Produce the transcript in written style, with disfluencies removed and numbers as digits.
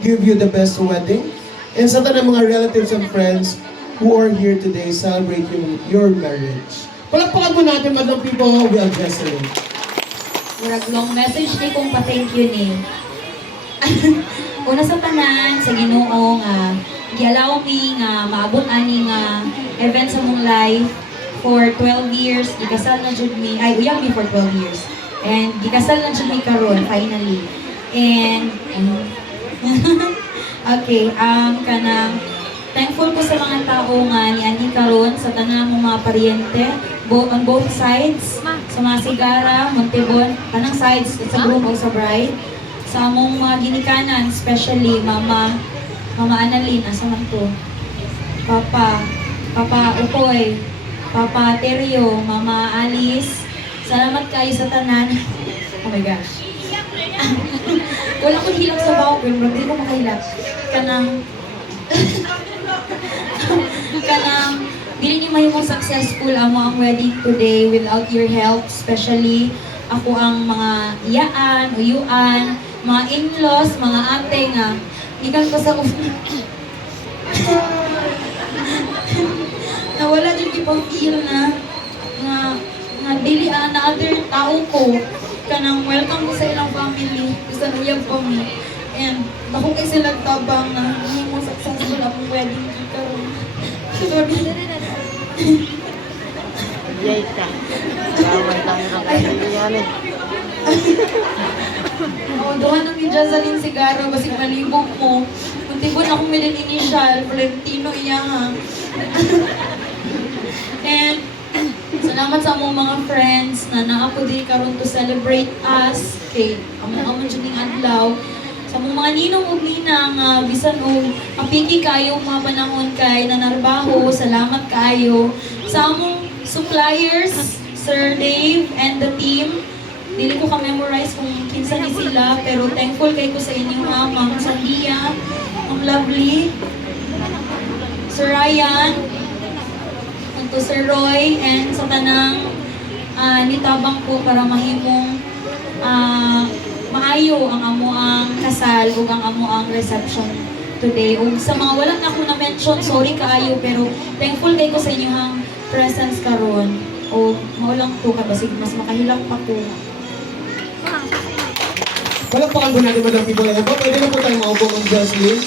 give you the best wedding. And sa tanang mga relatives and friends who are here today celebrating your marriage. Palakpakan mo natin, Madam People, we are Jesselyn. Murag long message ni kong pa-thank you ni. Una sa tanan, sa Ginoo nga, gi-allow me nga maabot ani nga event sa mong life for 12 years. Gikasal na jud mi, ay uyang mi for 12 years. And gikasal na jud mi karon finally. And okay, kanang thankful ko sa mga tao nga niani karon sa tanang mga paryente on both sides, sa mga Sigara, Montebon, kanang sides sa groom o sa bride, sa among mga ginikanan, especially Mama Annalyn, asa man to? Papa Ukoy, Papa Terio, Mama Alice, salamat kayo sa tanan. Oh my gosh. Wala ko hilak sa bawang, pero hindi ko makahilak. Kanang dili ni mahimong successful amo ang wedding today without your help, especially ako ang mga iyaan, uyuan, mga in-laws, mga ate nga ikan ko sa na wala din ipang-feel na dili na other tao ko kanang welcome ko sa ilang family, sa uyab ko mi. And ako kay sila tabang na mahimong successful akong wedding karon. Sorry. Yay ka. Bawal tayo ng kailangan eh. Doon na ni Jesselyn Sigara, basig malibog mo. Muntibon akong middle initial, Valentino iya ha. And salamat sa among mga friends na naapo din karon to celebrate us. Kay amon jud ning adlaw. Sa mga ninong ug ninang bisan og apiki kayo mga panahon kay nanarbaho, salamat kayo sa among suppliers, Sir Dave and the team. Dili ko ka-memorize kung kinsa ni sila, pero thankful kay ko sa inyo ha, Ma'am Sandia, Ma'am Lovely, Sir Ryan, and to Sir Roy, and sa tanang nitabang ko para mahimong maayo ang amo ang kasal ug ang amo ang reception today. Ug sa mga wala na ako na-mention, sorry kaayo, pero thankful kay ko sa inyong presence karon. O maulang to ka basig mas makahilak pa ko. Palakpakan po natin, Madam People. Pwede na po tayo maupo ng Jesselyn.